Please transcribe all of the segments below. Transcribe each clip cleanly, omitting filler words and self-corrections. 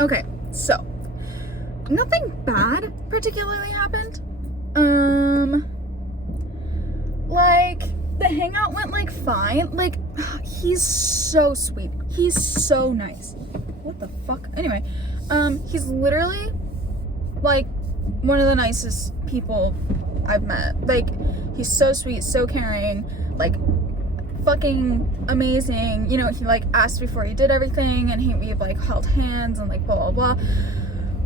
Okay, so nothing bad particularly happened. Like, the hangout went, like, fine. Like, he's so sweet. He's so nice. What the fuck? Anyway, he's literally, like, one of the nicest people I've met. Like, he's so sweet, so caring, like, fucking amazing. You know, he, like, asked before he did everything, and we, like, held hands and, like, blah, blah, blah.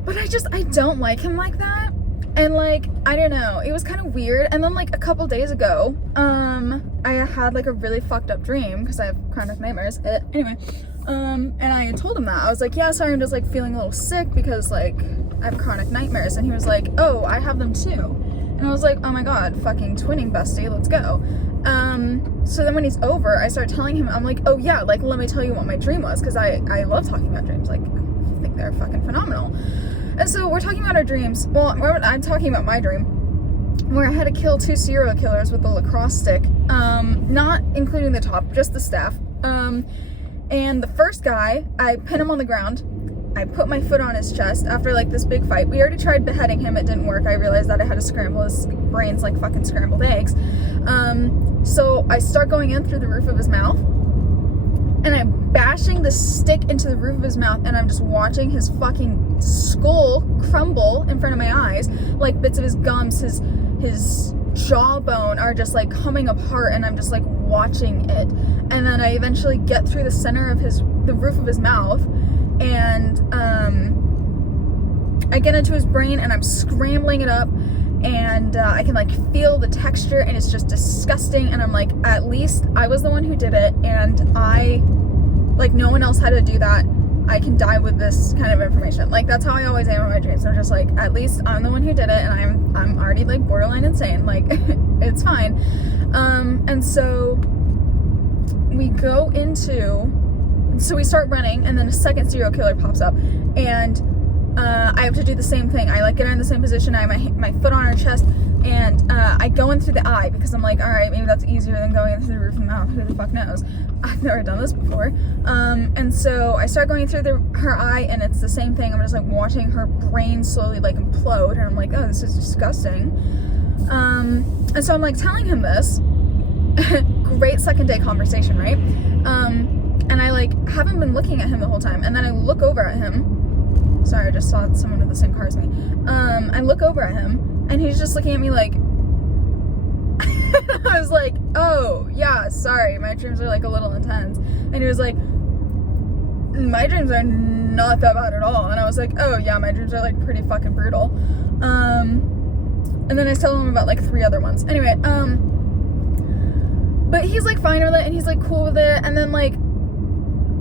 But I don't like him like that. And, like, I don't know, it was kind of weird. And then, like, a couple days ago, I had, like, a really fucked up dream, because I have chronic nightmares. Anyway, and I told him that. I was like, yeah, sorry, I'm just, like, feeling a little sick, because, like, I have chronic nightmares. And he was like, oh, I have them too. And I was like, oh my god, fucking twinning, bestie, let's go. So then when he's over, I start telling him, I'm like, oh yeah, like, let me tell you what my dream was, because I love talking about dreams. Like, I think they're fucking phenomenal. And so we're talking about our dreams. Well, I'm talking about my dream, where I had to kill 2 serial killers with a lacrosse stick, not including the top, just the staff. And the first guy, I pin him on the ground. I put my foot on his chest after, like, this big fight. We already tried beheading him. It didn't work. I realized that I had to scramble his brains like fucking scrambled eggs. So I start going in through the roof of his mouth, and I'm bashing the stick into the roof of his mouth, and I'm just watching his fucking skull crumble in front of my eyes. Like, bits of his gums, his jawbone are just, like, coming apart, and I'm just, like, watching it. And then I eventually get through the center of the roof of his mouth, and I get into his brain, and I'm scrambling it up, and I can, like, feel the texture, and it's just disgusting. And I'm like, at least I was the one who did it, and no one else had to do that. I can die with this kind of information. Like, that's how I always am in my dreams. I'm just like, at least I'm the one who did it, and I'm already, like, borderline insane. Like, it's fine. And so we go into, so we start running, and then a second serial killer pops up, and I have to do the same thing. I, like, get her in the same position. I have my foot on her chest, and I go in through the eye, because I'm like, all right, maybe that's easier than going in through the roof of the mouth. Who the fuck knows? I've never done this before. And so I start going through her eye, and it's the same thing. I'm just, like, watching her brain slowly, like, implode, and I'm like, oh, this is disgusting. And so I'm, like, telling him this. Great second day conversation, right? And I, like, haven't been looking at him the whole time, and then I look over at him. Sorry, I just saw someone in the same car as me. I look over at him, and he's just looking at me like, I was like, oh, yeah, sorry, my dreams are, like, a little intense. And he was like, my dreams are not that bad at all. And I was like, oh, yeah, my dreams are, like, pretty fucking brutal. And then I tell him about, like, 3 other ones. Anyway, but he's, like, fine with it, and he's, like, cool with it. And then, like,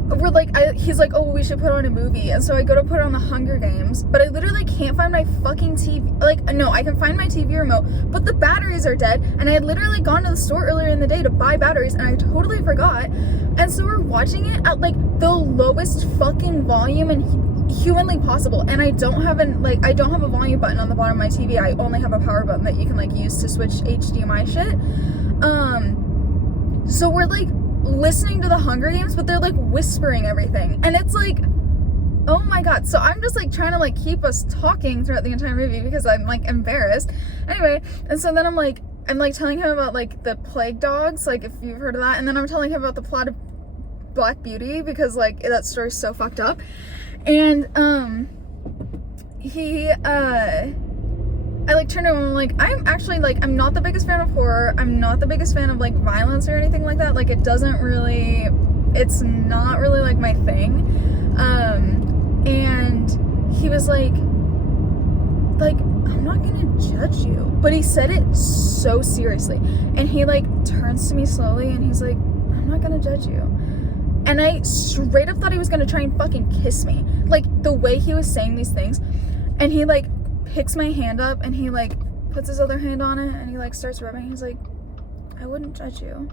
we're like, he's like, oh, we should put on a movie. And so I go to put on the Hunger Games, but I literally can't find my fucking TV. Like, no, I can find my TV remote, but the batteries are dead. And I had literally gone to the store earlier in the day to buy batteries, and I totally forgot. And so we're watching it at, like, the lowest fucking volume and humanly possible. And I don't have I don't have a volume button on the bottom of my TV. I only have a power button that you can, like, use to switch HDMI shit. So we're, like, listening to the Hunger Games, but they're, like, whispering everything, and it's like, oh my god. So I'm just, like, trying to, like, keep us talking throughout the entire movie, because I'm, like, embarrassed. Anyway, and so then I'm telling him about, like, the plague dogs, like, if you've heard of that, and then I'm telling him about the plot of Black Beauty, because, like, that story's so fucked up. And I, like, turned around and I'm like, I'm actually, like, I'm not the biggest fan of horror. I'm not the biggest fan of, like, violence or anything like that. Like, it's not really, like, my thing. And he was like, I'm not gonna judge you. But he said it so seriously. And he, like, turns to me slowly, and he's like, I'm not gonna judge you. And I straight up thought he was gonna try and fucking kiss me. Like, the way he was saying these things. And he, like, picks my hand up, and he, like, puts his other hand on it, and he, like, starts rubbing. He's like, I wouldn't judge you.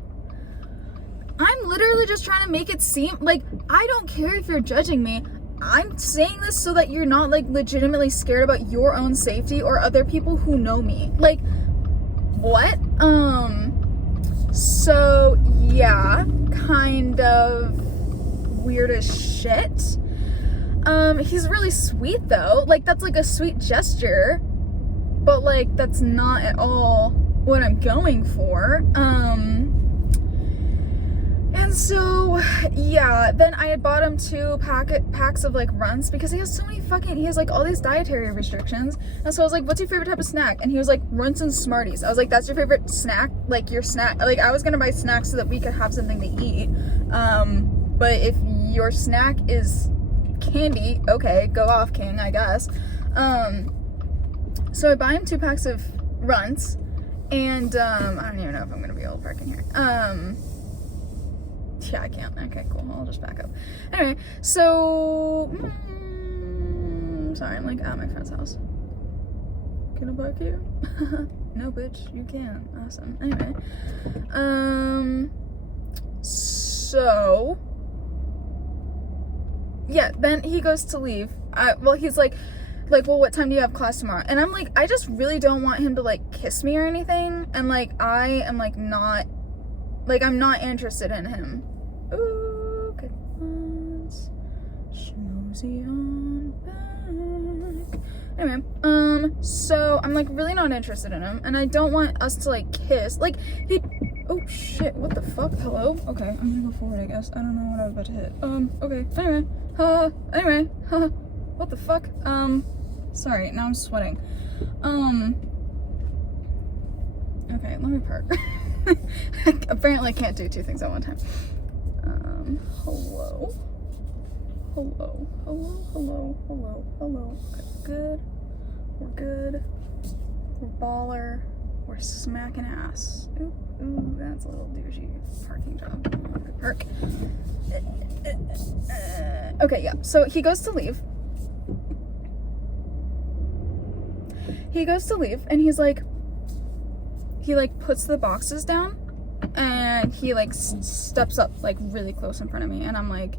I'm literally just trying to make it seem like, I don't care if you're judging me. I'm saying this so that you're not, like, legitimately scared about your own safety or other people who know me. Like, what? So yeah, kind of weird as shit. He's really sweet though. Like, that's like a sweet gesture, but like that's not at all what I'm going for. And so yeah, then I had bought him 2 packs of like Runts because he has so many he has like all these dietary restrictions. And so I was like, what's your favorite type of snack? And he was like, Runts and Smarties. I was like, that's your favorite snack? Like your snack? Like, I was gonna buy snacks so that we could have something to eat. But if your snack is candy, okay, go off, King, I guess. So I buy him 2 packs of Runts, and I don't even know if I'm gonna be able to park in here. Yeah, I can't. Okay, cool. I'll just back up. Anyway, so sorry, I'm like at my friend's house. Can I park here? No, bitch, you can't. Awesome. Anyway, so yeah, then he goes to leave. Well, he's like, well, what time do you have class tomorrow? And I'm like, I just really don't want him to like kiss me or anything. And like, I am like not, like, I'm not interested in him. Ooh, good ones. Schmoozy on back. Anyway, so I'm like really not interested in him, and I don't want us to like kiss. Like, oh shit, what the fuck? Hello? Okay, I'm gonna go forward, I guess. I don't know what I was about to hit. Okay, anyway, what the fuck? Sorry, now I'm sweating. Okay, let me park. Apparently I can't do 2 things at one time. Hello. Okay, good. We're good. We're baller. We're smacking ass. Ooh, that's a little douchey parking job. Okay, park. Okay, yeah, so he goes to leave. And he's like, he like puts the boxes down, and he like steps up like really close in front of me, and I'm like,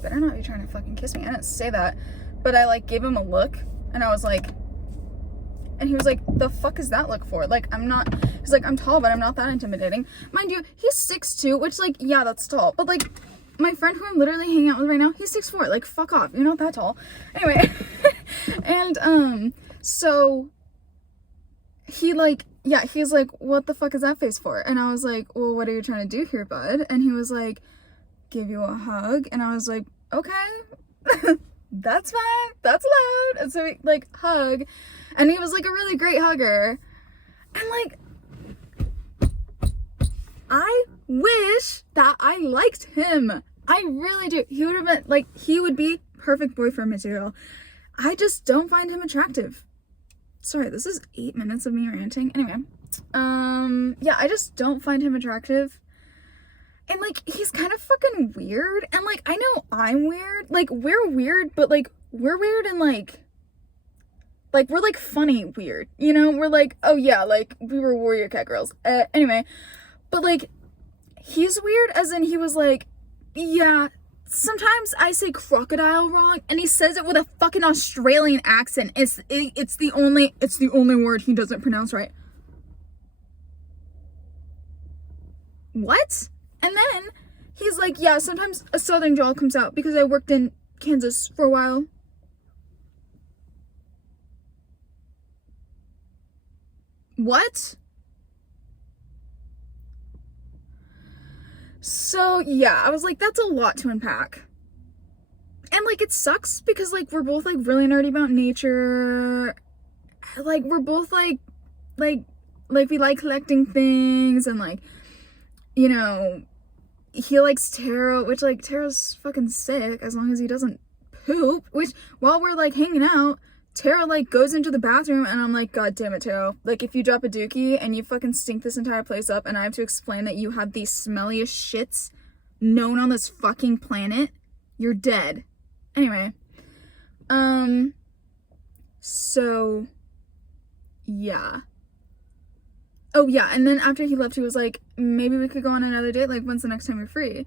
better not be trying to fucking kiss me. I didn't say that, but I like gave him a look, and I was like, and he was like, the fuck is that look for? Like, he's like, I'm tall, but I'm not that intimidating. Mind you, he's 6'2", which like, yeah, that's tall, but like, my friend who I'm literally hanging out with right now, he's 6'4", like, fuck off, you're not that tall. Anyway, and so he like, yeah, he's like, what the fuck is that face for? And I was like, well, what are you trying to do here, bud? And he was like, give you a hug. And I was like, okay, that's fine, that's allowed. And so we like hug, and he was like a really great hugger. And like, I wish that I liked him. I really do. He would have been like, he would be perfect boyfriend material. I just don't find him attractive. Sorry, this is 8 minutes of me ranting. Anyway, yeah, I just don't find him attractive. And like, he's kind of fucking weird. And like, I know I'm weird. Like, we're weird, but like, we're weird and like we're like funny weird, you know? We're like, oh yeah, like we were warrior cat girls. Anyway, but like, he's weird as in he was like, yeah, sometimes I say crocodile wrong, and he says it with a fucking Australian accent. It's the only word he doesn't pronounce right. What? And then he's like, yeah, sometimes a southern drawl comes out because I worked in Kansas for a while. What? So yeah, I was like, that's a lot to unpack. And like, it sucks because like, we're both like really nerdy about nature. Like, we're both like we like collecting things, and like, you know, he likes tarot, which like, tarot's fucking sick as long as he doesn't poop, which while we're like hanging out, Tara like goes into the bathroom, and I'm like, god damn it, Tara. Like, if you drop a dookie and you fucking stink this entire place up, and I have to explain that you have the smelliest shits known on this fucking planet, you're dead. Anyway, so yeah. Oh yeah, and then after he left, he was like, maybe we could go on another date, like, when's the next time you're free?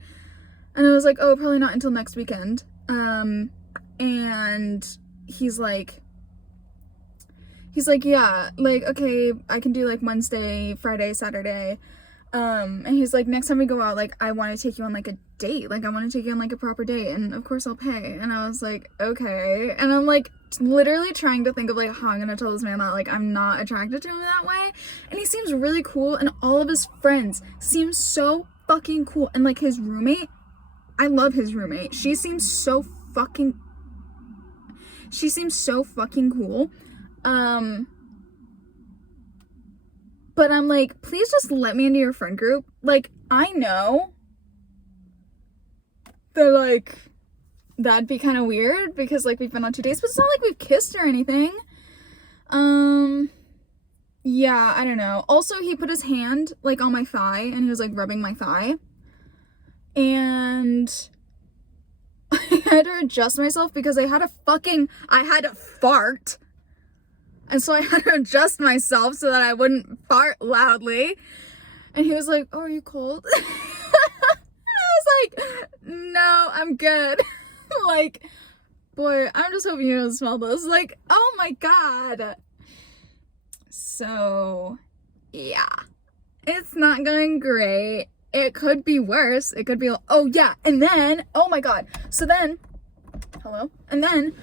And I was like, oh, probably not until next weekend. And he's like, yeah, like, okay, I can do like Wednesday, Friday, Saturday. And he's like, next time we go out, like, I want to take you on, like, a date. Like, I want to take you on, like, a proper date. And, of course, I'll pay. And I was like, okay. And I'm, like, literally trying to think of, like, how I'm going to tell this man that, like, I'm not attracted to him that way. And he seems really cool. And all of his friends seem so fucking cool. And, like, his roommate, I love his roommate. She seems so fucking cool. But I'm like, please just let me into your friend group. Like, I know that, like, that'd be kind of weird because, like, we've been on 2 dates, but it's not like we've kissed or anything. Yeah, I don't know. Also, he put his hand, like, on my thigh, and he was, like, rubbing my thigh. And I had to adjust myself because I had to fart. And so I had to adjust myself so that I wouldn't fart loudly. And he was like, oh, are you cold? I was like, no, I'm good. Like, boy, I'm just hoping you don't smell this. Like, oh my God. So, yeah. It's not going great. It could be worse. It could be, oh yeah. And then, oh my God. So then, hello? And then,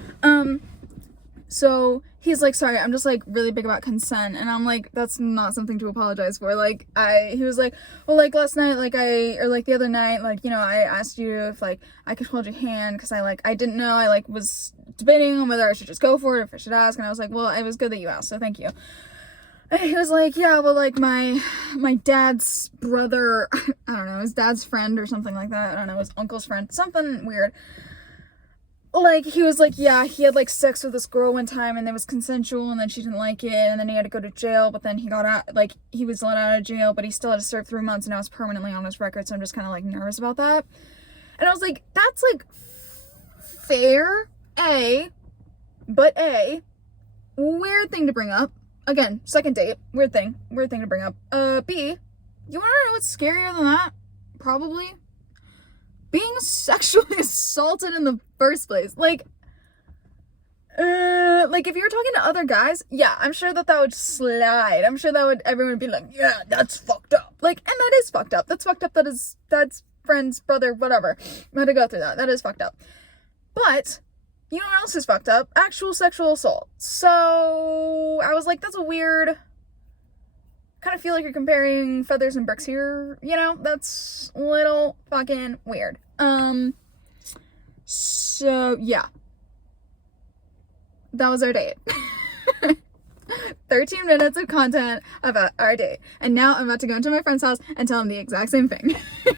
so he's like, sorry, I'm just like really big about consent. And I'm like, that's not something to apologize for. Like, he was like, well, like last night, or like the other night, like, you know, I asked you if like I could hold your hand because I didn't know. I like was debating on whether I should just go for it or if I should ask. And I was like, well, it was good that you asked, so thank you. And he was like, yeah, well, like my dad's brother, I don't know, his dad's friend or something like that. I don't know, his uncle's friend, something weird. Like, he was like, yeah, he had, like, sex with this girl one time, and it was consensual, and then she didn't like it, and then he had to go to jail, but then he got out, like, he was let out of jail, but he still had to serve 3 months, and now it's permanently on his record, so I'm just kind of, like, nervous about that. And I was like, that's, like, fair, but weird thing to bring up. Again, second date, weird thing to bring up. B, you wanna know what's scarier than that? Probably being sexually assaulted in the first place. Like if you were talking to other guys, yeah, I'm sure that would slide. I'm sure everyone would be like, yeah, that's fucked up. Like, and that is fucked up. That's fucked up. That's friend's brother, whatever. I had to go through that. That is fucked up. But you know what else is fucked up? Actual sexual assault. So I was like, that's a weird, kind of feel like you're comparing feathers and bricks here, you know? That's a little fucking weird. So yeah. That was our date. 13 minutes of content about our date. And now I'm about to go into my friend's house and tell him the exact same thing.